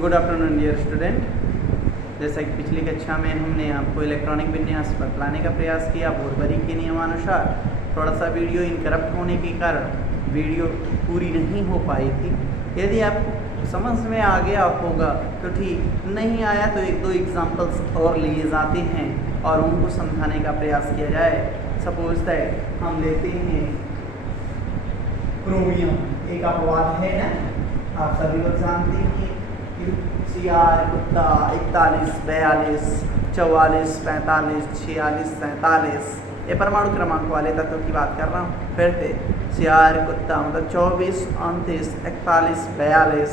Good afternoon dear student. जैसा कि पिछली कक्षा में हमने आपको इलेक्ट्रॉनिक विन्यास बतलाने का प्रयास किया, बोरबरी के नियमानुसार थोड़ा सा वीडियो इनकरप्ट होने के कारण वीडियो पूरी नहीं हो पाई थी। यदि आपको समझ में आ गया होगा तो ठीक, नहीं आया तो एक दो एग्जांपल्स और लिए जाते हैं और उनको समझाने का प्रयास किया जाए। सपोज दैट हम लेते हैं क्रोमियम, एक अपवाद है ना, आप सभी लोग जानते हैं कि CR कुत्ता 41, 42, 44, 45, 46, 47 ये परमाणु क्रमांक वाले तत्वों की बात कर रहा हूँ। फिर से CR कुत्ता मतलब 24, 29, 41, 42,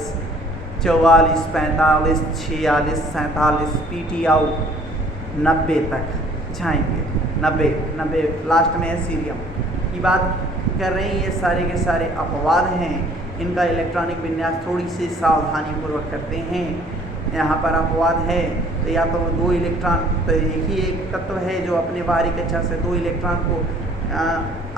44, 45, 46, 47 PT आउट 90 तक जाएंगे। 90 लास्ट में है सीरियम की बात कर रहे हैं। ये सारे के सारे अपवाद हैं, इनका इलेक्ट्रॉनिक विन्यास थोड़ी सी सावधानी पूर्वक करते हैं। यहाँ पर अपवाद है तो या तो दो इलेक्ट्रॉन, तो एक तत्व है जो अपने बाहरी कक्षा से दो इलेक्ट्रॉन को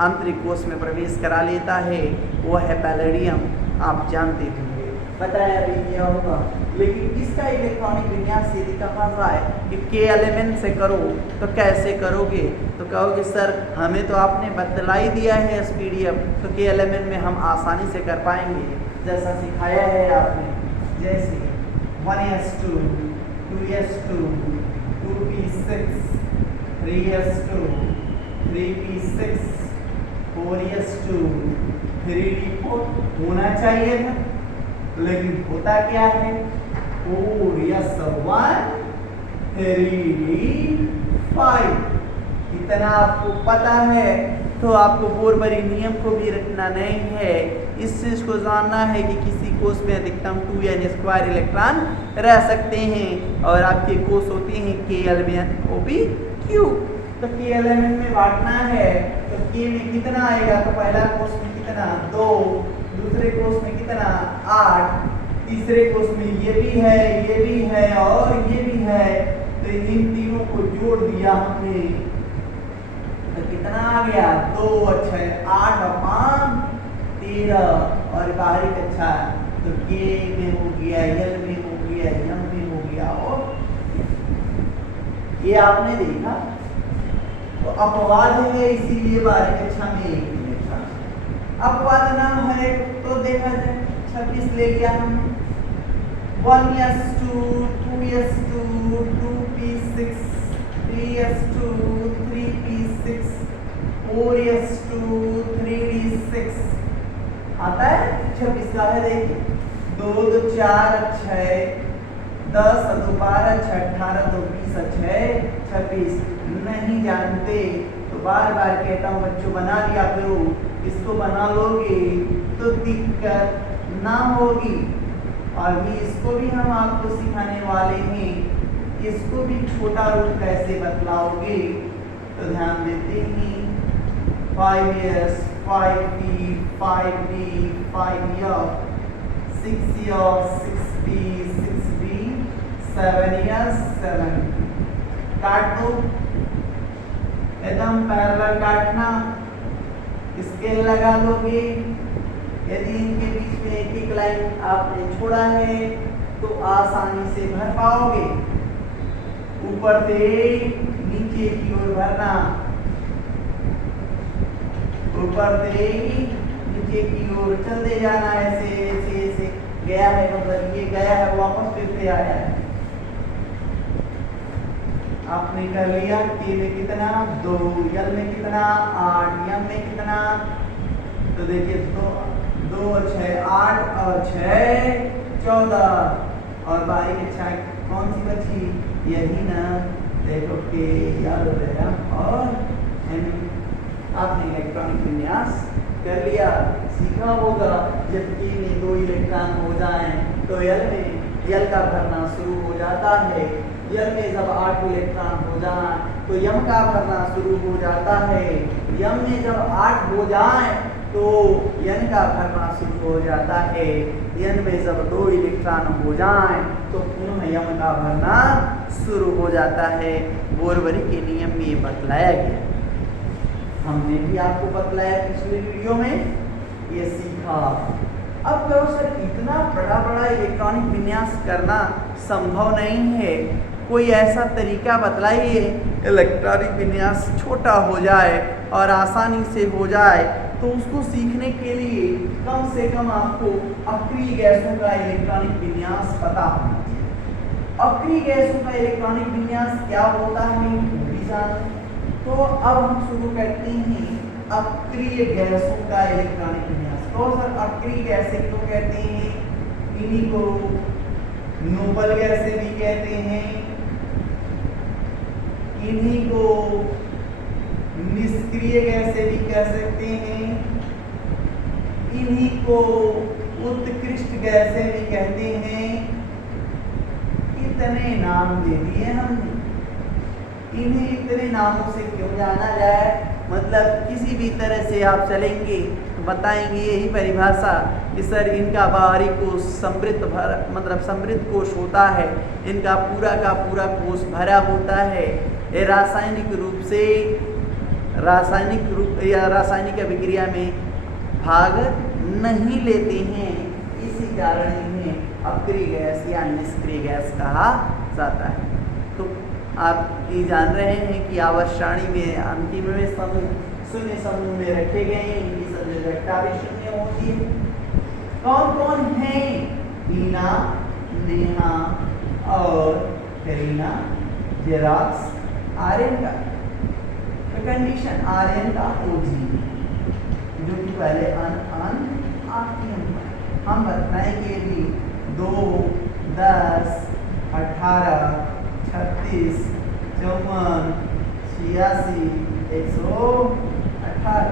आंतरिक कोश में प्रवेश करा लेता है, वो है पैलेडियम। आप जानते होंगे, बताया भी किया होगा। लेकिन इसका इलेक्ट्रॉनिक विन्यास यदि कहा जाए कि के एलिमेंट से करो तो कैसे करोगे, तो कहोगे सर हमें तो आपने बतला ही दिया है SPDF, तो के एलिमेंट में हम आसानी से कर पाएंगे जैसा सिखाया है आपने। जैसे 1s2, 2s2, 2p6, 3s2, 3p6, 4s2, 3d4 होना चाहिए था, लेकिन होता क्या है 4s1, 3d5। इतना आपको पता है तो आपको बोरबरी नियम को भी रटना नहीं है। इस चीज को जानना है कि किसी कोश में अधिकतम 2n² इलेक्ट्रॉन रह सकते हैं और आपके कोश होते हैं K-L, OP, Q। तो K एलिमेंट में बांटना है तो K में कितना आएगा, तो पहला कोश में कितना 2, दूसरे कोश में कितना 8, तीसरे कोश में ये भी है और ये भी है, तो इन तीनों को जोड़ दिया हमने तो कितना आ गया 2 और 6 8 और 5 13 और बाहरी कक्षा तो K में हो गया, L में हो गया, M में हो गया और ये आपने देखा। तो अपवाद है इसीलिए बाहरी कक्षा में एक लिखा। अपवाद नाम है तो देखा जाए 26 ले लिया हम 1s2, 2s2, 2p6, 3s2, 3p6, 4s2, 3d6 आता है 26 का है। देखिए 2 2 4 6 10 2 12 6 18 2 20 6 26 नहीं जानते तो बार बार कहता हूँ बच्चों बना लिया करो। इसको बना लोगे तो दिक्कत ना होगी। अभी इसको भी हम आपको सिखाने वाले हैं, इसको भी छोटा रूप कैसे बतलाओगे तो ध्यान देते हैं 5s, 5p, 5d, 5f, 6s, 6p, 6b, 7s, 7 काट दो, एकदम पैरेलल काटना, स्केल लगा लोगे। यदि इनके बीच में एक एक लाइन आपने छोड़ा है तो आसानी से भर पाओगे। ऊपर से नीचे की ओर भरना, ऊपर से नीचे की ओर चलते जाना, ऐसे ऐसे ऐसे गया है मतलब ये गया है वापस फिर से आया है। आपने कर लिया K में कितना 2, L में कितना 8, M में कितना, तो देखिए 2 और 6 8 और 6 14 और बारी कक्षा कौन सी बची, यही ना, देखो K याद हो जाएगा और आपने इलेक्ट्रॉनिक विन्यास कर लिया, सीखा होगा। जब K में 2 इलेक्ट्रॉन हो जाएं तो L का भरना शुरू हो जाता है। L में जब 8 इलेक्ट्रॉन हो जाए तो M का भरना शुरू हो जाता है। M में जब 8 हो जाए तो N का भरना शुरू हो जाता है। N में जब 2 इलेक्ट्रॉन हो जाए तो पुनः M का भरना शुरू हो जाता है। बोरबरी के नियम में ये बतलाया गया, हमने भी आपको बतलाया पिछले वीडियो में, ये सीखा। अब कहो सर इतना बड़ा बड़ा इलेक्ट्रॉनिक विन्यास करना संभव नहीं है, कोई ऐसा तरीका बतलाइए इलेक्ट्रॉनिक विन्यास छोटा हो जाए और आसानी से हो जाए। तो उसको सीखने के लिए कम से कम आपको अक्रिय गैसों का इलेक्ट्रॉनिक विन्यास पता होना चाहिए। अक्रिय गैसों का इलेक्ट्रॉनिक विन्यास क्या होता है वो भी जानें। तो अब हम शुरू करते हैं अक्रिय गैसों का इलेक्ट्रॉनिक विन्यास। तो सर अक्रिय गैसें क्यों कहते हैं? इन्हीं को नोबल गैसें भी कहते हैं, इन्हीं को निष्क्रिय गैसें भी कह सकते हैं, इन्हीं को उत्कृष्ट गैसें भी कहते हैं। इतने नाम दे दिए हमने। इन्हें इतने नामों से क्यों जाना जाए? मतलब किसी भी तरह से आप चलेंगे तो बताएंगे यही परिभाषा कि सर इनका बाहरी कोश समृद्ध कोश होता है, इनका पूरा का पूरा कोश भरा होता है, ये रासायनिक अभिक्रिया में भाग नहीं लेते हैं, इसी कारण इन्हें अक्रिय गैस या निष्क्रिय गैस कहा जाता है। तो आप ये जान रहे हैं कि आवर्त सारणी में अंतिम में शून्य समूह में रखे गए हैं, इनकी संयोजकता भी शून्य होती है। कौन कौन है? हीना, नेहा और करीना, जेरॉक्स, आर्यन का कंडीशन आर्यन का ओजी, जो कि पहले हम बताएंगे भी 2, 10, 18, 36, 54, 86, 118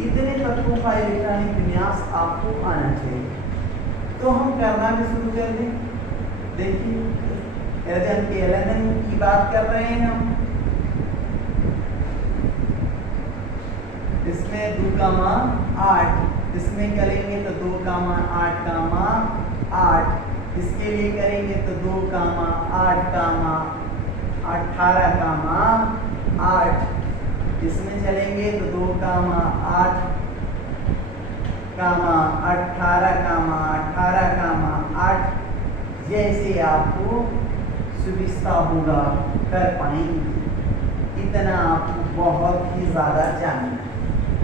इतने तत्वों का इलेक्ट्रॉनिक विन्यास आपको आना चाहिए। तो हम करना भी शुरू कर दें। देखिए यदि हम एलिमेंट की बात कर रहे हैं, हम इसमें 2,8 इसमें करेंगे तो 2,8,8 इसके लिए करेंगे तो 2,8,18,8 इसमें चलेंगे तो 2,8,18,8 जैसे आपको सुविधा होगा कर पाएंगे। इतना आपको बहुत ही ज़्यादा जानना है।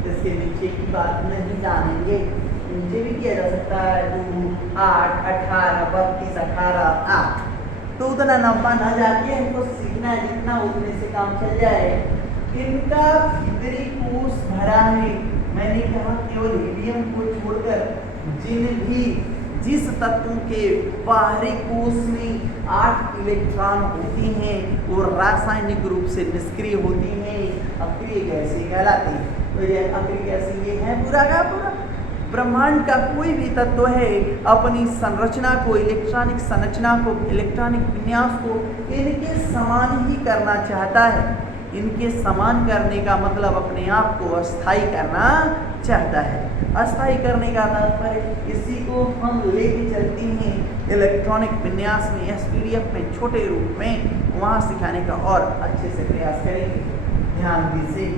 इसके नीचे की बात नहीं जानेंगे, नीचे भी किया जा सकता है 2, 8, 18, 32, 18, 8। तो उतना लंबा ना जाके हमको सीखना है जितना उतने से काम चल जाए। इनका भीतरी कोश भरा है। मैंने कहा केवल हीलियम को छोड़कर जिस तत्वों के बाहरी कोश में 8 इलेक्ट्रॉन होती हैं वो रासायनिक रूप से निष्क्रिय होती हैं, अक्रिय गैसें कहलाती हैं। तो ये अक्रिय गैसें ये है पूरा का पूरा ब्रह्मांड का कोई भी तत्व है अपनी संरचना को, इलेक्ट्रॉनिक संरचना को, इलेक्ट्रॉनिक विन्यास को इनके समान ही करना चाहता है। इनके समान करने का मतलब अपने आप को अस्थायी करना चाहता है। अस्थायी करने का तात्पर्य इसी को हम लेके चलते हैं इलेक्ट्रॉनिक विन्यास में, एसपीडीएफ में, छोटे रूप में, वहाँ सिखाने का और अच्छे से प्रयास करेंगे। ध्यान दीजिए।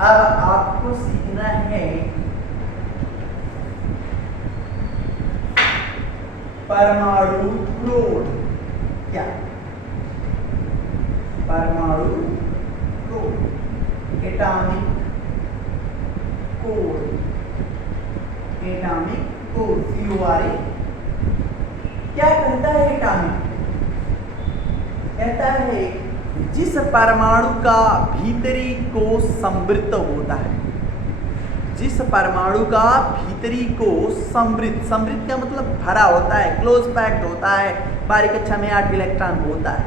अब आपको सीखना है परमाणु कोड। क्या? परमाणु code, atomic code, atomic code CORE क्या कहता है? एटॉमिक कहता है जिस परमाणु का भीतरी कोश समृद्ध होता है, जिस परमाणु का भीतरी कोश समृद्ध का मतलब भरा होता है, क्लोज पैक्ड होता है, बारीक कक्षा में 8 इलेक्ट्रॉन होता है,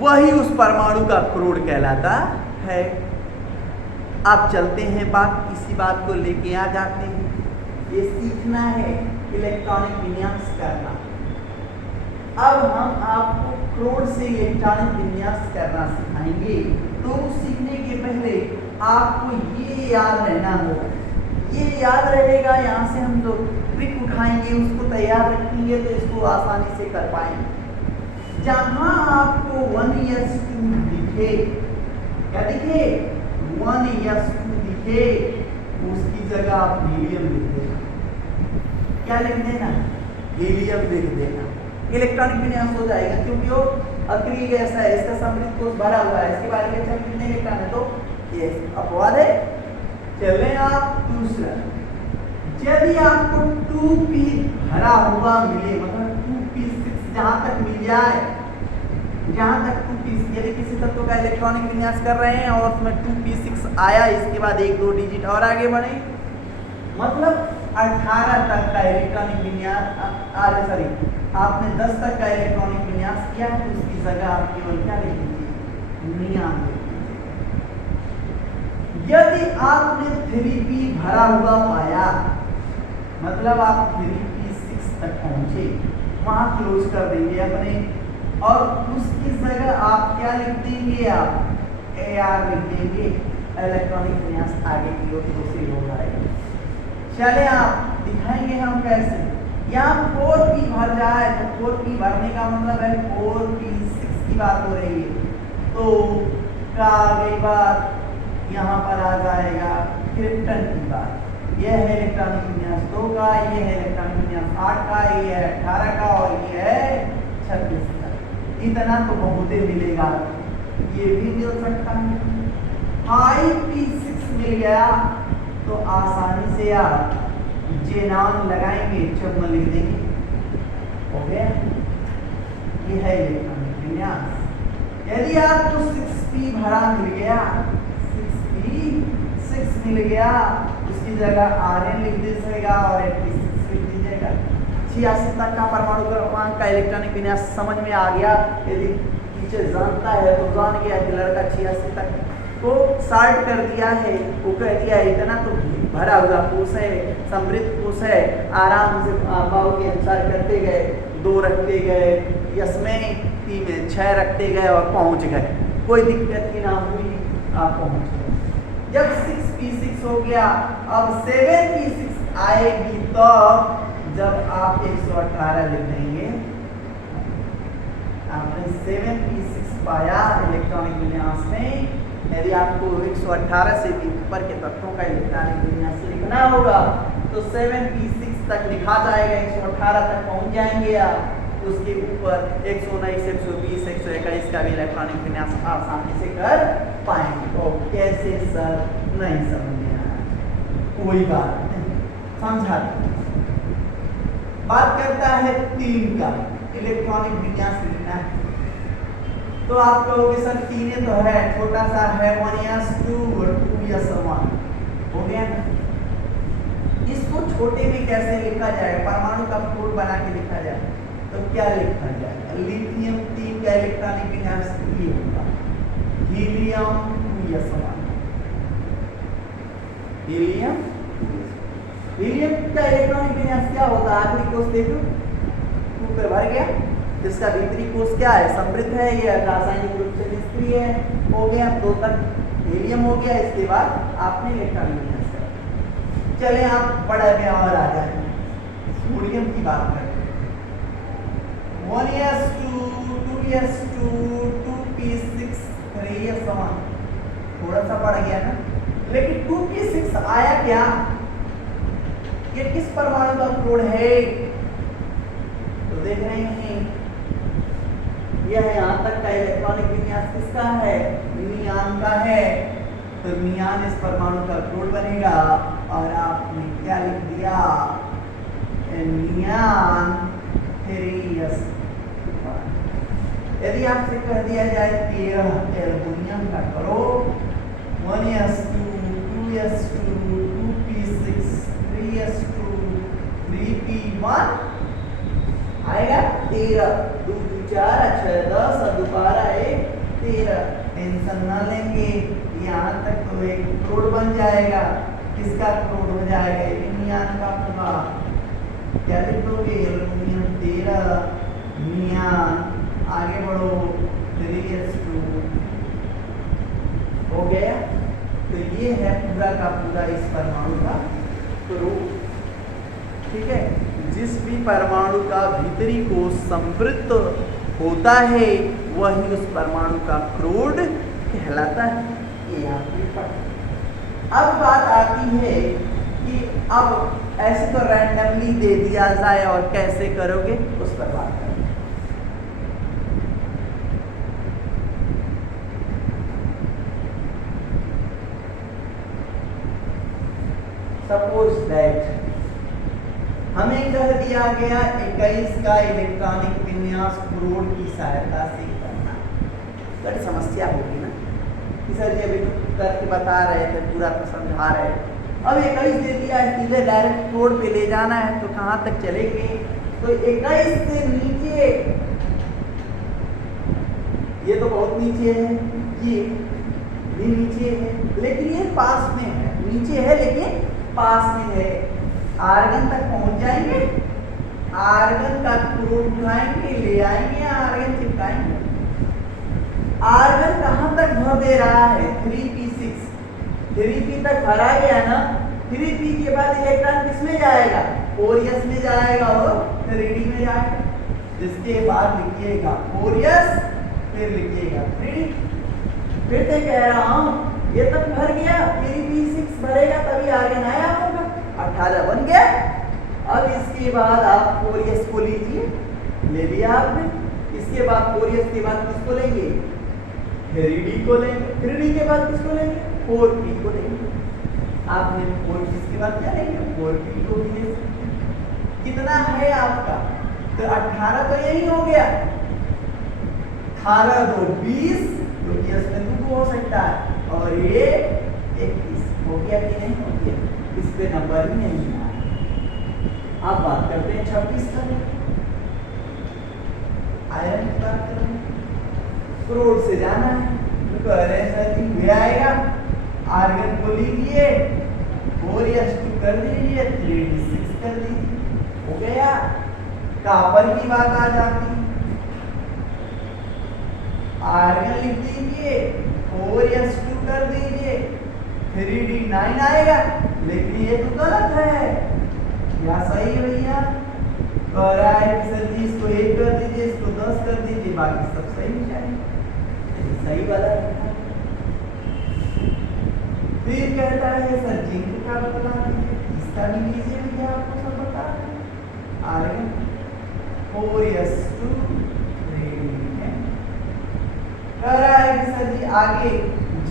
वही उस परमाणु का क्रोड कहलाता है। आप चलते हैं इसी बात को लेके आ जाते हैं। ये सीखना है इलेक्ट्रॉनिक विन्यास करना। अब हम आपको क्रोड से इलेक्ट्रॉनिक विन्यास करना सिखाएंगे। तो सीखने के पहले आपको ये याद रहना होगा, ये याद रहेगा। यहाँ से हम जो ट्रिक उठाएंगे उसको तैयार रखेंगे तो इसको आसानी से कर पाएंगे। जहाँ आपको 1s2 दिखे, क्या दिखे? 1s2 दिखे लिखे उसकी जगह आप हीलियम लिख देना। क्या लिख देना? हीलियम लिख देना। इलेक्ट्रॉनिक विन्यास हो जाएगा, क्योंकि वो अक्रिय गैस है, इसका समृद्ध कोश भरा हुआ है, इसके बारे में कितने इलेक्ट्रॉन है, तो ये अपवाद है। चले आप दूसरा, यदि आपको 2p भरा हुआ मिले, मतलब 2p6 जहां तक मिल जाए, जहां तक 2p, यदि किसी तत्व का इलेक्ट्रॉनिक विन्यास कर रहे हैं और उसमें 2p6 आया, इसके बाद 1-2 डिजिट और आगे बढ़े, मतलब 18 तक का इलेक्ट्रॉनिक विन्यास, सॉरी आपने 10 तक का इलेक्ट्रॉनिक विन्यास किया है, तो उसकी जगह आप केवल क्या लिख दीजिए? 99। यदि आपने 3p भरा हुआ पाया, मतलब आप 3p6 तक पहुंचे, वहां क्लोज कर देंगे अपने, और उसकी जगह आप क्या लिख देंगे? आप AR लिख देंगे। इलेक्ट्रॉनिक विन्यास आगे की ओर दूसरी ओर आएगा। चले आप दिखाएंगे हम कैसे। यहाँ 4p भर जाए, तो 4p भरने का मतलब है 4p6 की बात हो रही है, तो क्या आगे बात यहाँ पर आ जाएगा क्रिप्टन की बात। यह है इलेक्ट्रॉनिक विन्यास 2 का, ये है इलेक्ट्रॉनिक विन्यास 8 का, ये है 18 का और ये है 26 का। इतना तो बहुत ही मिलेगा, ये भी मिल सकता है। 5p6 मिल गया तो आसानी से आप जेनॉन लगाएंगे, चम्मा लिख देंगे, हो गया। ये है इलेक्ट्रॉनिक विन्यास। यदि आपको 6p भरा मिल गया, 6p6 मिल गया, उसकी जगह Rn लिख दीजिएगा और 86 लिख दीजिएगा। 86 तक का परमाणु क्रमांक का इलेक्ट्रॉनिक विन्यास समझ में आ गया। यदि टीचर जानता है तो जान गया कि लड़का 86 तक को सॉर्ट कर दिया है, वो कह दिया इतना तो भरा हुआ कोश है, समृद्ध कोश है, आराम से भाव के अनुसार करते गए, 2 रखते गए, यस में पी में 6 रखते गए और पहुंच गए, कोई दिक्कत ही ना हुई, आप पहुंच गए। जब 6p6 हो गया, अब 7p6 आएगी तो जब आप 118 लिख देंगे। आपने 7p6 पाया इलेक्ट्रॉनिक विन्यास में। यदि आपको 118 से भी ऊपर के तत्वों का इलेक्ट्रॉनिक विन्यास लिखना होगा तो 7p6 तक लिखा जाएगा, 118 तक पहुंच जाएंगे आप। उसके ऊपर 119, 120, 121 का भी इलेक्ट्रॉनिक विन्यास आसानी से कर पाएंगे। और कैसे सर? नहीं समझ में आया, कोई बात नहीं, समझा। बात करता है 3 का इलेक्ट्रॉनिक विन्यास लिखना है, तो आप कहोगे सर 3 तो है, छोटा सा है 1s2 और 2s1, हो गया ना। इसको छोटे में कैसे लिखा जाए? परमाणु का कोड बना के लिखा जाए तो क्या लिखा जाएगा? लिथियम 3 का इलेक्ट्रॉनिक विन्यास ये होगा, हीलियम 2s1। हीलियम का इलेक्ट्रॉनिक विन्यास क्या होता है? आखिरी कोश देखो, 2 पे भर गया, इसका भीतरी कोश क्या है? समृद्ध है, ये रासायनिक रूप से निष्क्रिय है, हो गया। 2 तक हीलियम हो गया, इसके बाद आपने इलेक्ट्रॉनिक विन्यास कर। चले आप बड़ा में और आ जाए, सोडियम की बात करें। 1s2, 2s2, 2p6, 3s1, थोड़ा सा बढ़ गया ना, लेकिन 2p6 आया क्या? ये किस परमाणु का क्लोड है? तो देख रहे हैं, यह यहाँ तक का इलेक्ट्रॉनिक विन्यास किसका है? नियान का है। तो नियान इस परमाणु का क्लोड बनेगा और आपने क्या लिख दिया? नियान 3s1। यदि आपसे कह दिया जाए 13 एल्युमिनियम का करो, 1s2, 2s2, 2p6, 3s2, 3p1 आएगा 13, 2 2 4 6 10 और दोबारा 1 13। टेंशन ना लेंगे, यहाँ तक तो एक क्लोड बन जाएगा। किसका क्लोड हो जाएगा? नियान का होगा। क्या लिखोगे? एल्युमिनियम 13, नियान, आगे बढ़ो 3s2, हो गया। तो ये है पूरा का पूरा इस परमाणु का क्रोड, ठीक है। जिस भी परमाणु का भीतरी कोश समृद्ध होता है वही उस परमाणु का क्रोड कहलाता है। ये आपने पढ़ा। अब बात आती है कि अब ऐसे तो रैंडमली दे दिया जाए और कैसे करोगे उस पर बात करें। सपोज दैट हमें कह दिया गया 21 का इलेक्ट्रॉनिक विन्यास क्रोड की सहायता से करना। बड़ी समस्या होगी ना कि सर जी अभी तो करके बता रहे थे, पूरा तो समझा रहे थे, अब 21 दे दिया है, सीधे डायरेक्ट क्रोड पे ले जाना है तो कहाँ तक चलेंगे? तो 21 से नीचे, ये तो बहुत नीचे है, ये भी नीचे है, लेकिन ये पास में है, नीचे है लेकिन पास में है। आर्गन तक पहुंच जाएंगे, आर्गन का क्रोड उठाएंगे, ले आएंगे, आर्गन चिपकाएंगे। आर्गन कहां तक भर दे रहा है? 3p6, 3p तक भरा गया ना। 3p के बाद इलेक्ट्रॉन किस में जाएगा? 4s में जाएगा और 3d में जाएगा। इसके बाद लिखिएगा 4s, फिर लिखिएगा 3d। फिर से कह रहा हूं ये तक भर गया, 3p6 भरेगा तभी आर्गन आया होगा, 18 बन गया। अब इसके बाद आप 4s को लीजिए, ले लिया आपने। इसके बाद 4s के बाद किसको लेंगे? 3d को लेंगे। 3d के बाद किसको लेंगे? 4p को लेंगे। आपने 4p के बाद क्या लेंगे? 4p को भी ले सकते। कितना है आपका? तो 18 तो यही हो गया, 18 2 20, तो यस में 2 हो सकता है, और ये 21 हो गया कि नहीं हो गया? इस पे नंबर ही नहीं है। आप बात करते हैं 26 का, आयरन की बात कर रहे हैं, क्रोड से जाना है तो कह रहे हैं सर जी भी आएगा, आर्गन को लीजिए, 4s2 कर दीजिए, 3d6 कर दीजिए, हो गया। कॉपर की बात आ जाती है, आर्गन लिख दीजिए, 4s2 कर दीजिए, 3d9 आएगा। लेकिन ये तो गलत है, क्या सही है भैया? कह रहा है कि सर जी इसको 1 कर दीजिए, इसको 10 कर दीजिए, बाकी सब सही नहीं चाहिए, सही वाला है। फिर कहता है सर जिंक का बता दीजिए, इसका भी लीजिए भैया, आपको सब बता रहे हैं। आर्गन 4s2 3d10 कह रहा है कि सर जी आगे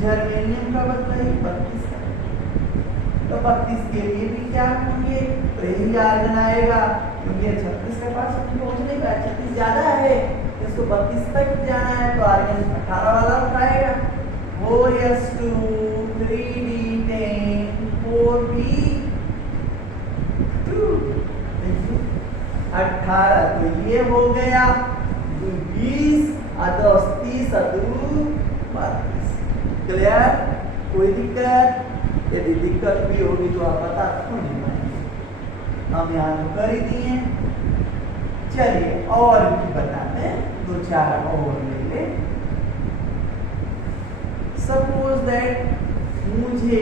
जर्मेनियम का बताइए, 32 का। तो 32 के लिए भी क्या होंगे? तो यही आर्गन आएगा, क्योंकि 36 के पास पहुंचने का 36 ज्यादा है, इसको 32 तक जाना है, तो आर्गन 18 वाला उठाएगा। 4s2 3d10 4p2 18, तो ये हो गया 20 10 30 32। क्लियर? कोई दिक्कत? यदि दिक्कत भी होगी तो आप बता क्यों नहीं पाएंगे, हम यहाँ तो कर ही दिए। चलिए और भी बताते हैं, 2-4 और ले ले। सपोज दैट मुझे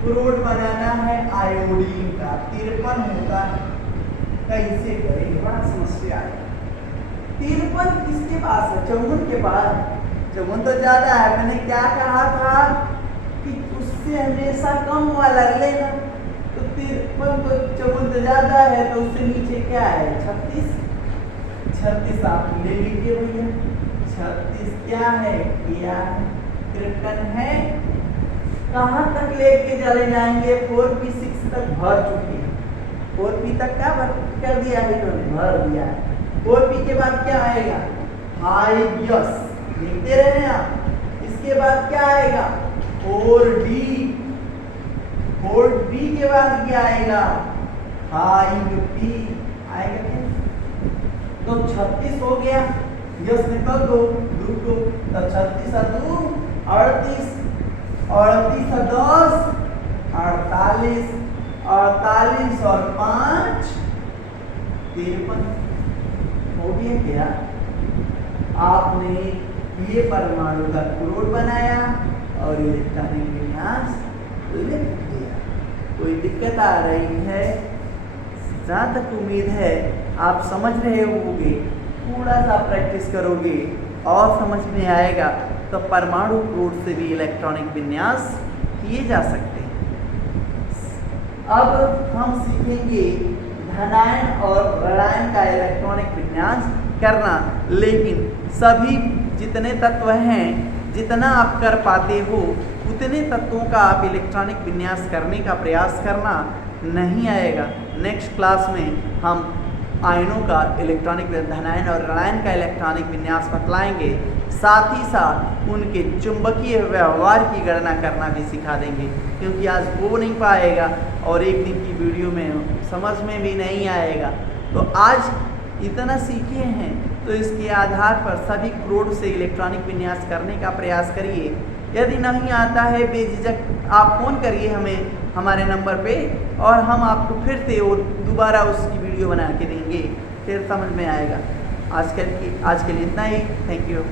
क्रोड बनाना है आयोडीन का, 53 होता है, कैसे करेंगे? बड़ा समस्या है। 53 किसके पास है? 54 के पास। 54 तो ज्यादा है, मैंने क्या कहा था कि उससे हमेशा कम वाला लेना, तो 53 तो 54 तो ज्यादा है, तो उससे नीचे क्या है? 36। 36 आप ले लीजिए भैया, 36 क्या है? क्या कृपन है। कहाँ तक लेके चले जाएंगे? 4p6 तक भर चुके हैं, 4p तक क्या भर कर दिया है इन्होंने? भर दिया है। 4p के बाद क्या आएगा? हाइबियस, देखते रहे आप। इसके बाद क्या आएगा? 4d, 4d के बाद क्या आएगा? 5p आएगा क्या? तो 36 हो गया, यस निकल दो, रुको, तो 36 2 38, 38 10 48, 48 और 5 53 हो गया क्या? आपने ये परमाणु का क्रोड बनाया और इलेक्ट्रॉनिक विन्यास लिख दिया। कोई दिक्कत आ रही है? जहाँ तक उम्मीद है आप समझ रहे होंगे, थोड़ा सा प्रैक्टिस करोगे और समझ में आएगा, तो परमाणु क्रोड से भी इलेक्ट्रॉनिक विन्यास किए जा सकते हैं। अब हम सीखेंगे धनायन और ऋणायन का इलेक्ट्रॉनिक विन्यास करना, लेकिन सभी जितने तत्व हैं, जितना आप कर पाते हो उतने तत्वों का आप इलेक्ट्रॉनिक विन्यास करने का प्रयास करना, नहीं आएगा। नेक्स्ट क्लास में हम आयनों का इलेक्ट्रॉनिक धनायन और ऋणायन का इलेक्ट्रॉनिक विन्यास बतलाएंगे, साथ ही साथ उनके चुंबकीय व्यवहार की गणना करना भी सिखा देंगे, क्योंकि आज वो नहीं पाएगा और एक दिन की वीडियो में समझ में भी नहीं आएगा। तो आज इतना सीखे हैं तो इसके आधार पर सभी कोड से इलेक्ट्रॉनिक विन्यास करने का प्रयास करिए। यदि नहीं आता है बेझिझक आप फ़ोन करिए हमें हमारे नंबर पे, और हम आपको फिर से और दोबारा उसकी वीडियो बना के देंगे, फिर समझ में आएगा। आज के लिए इतना ही। Thank you.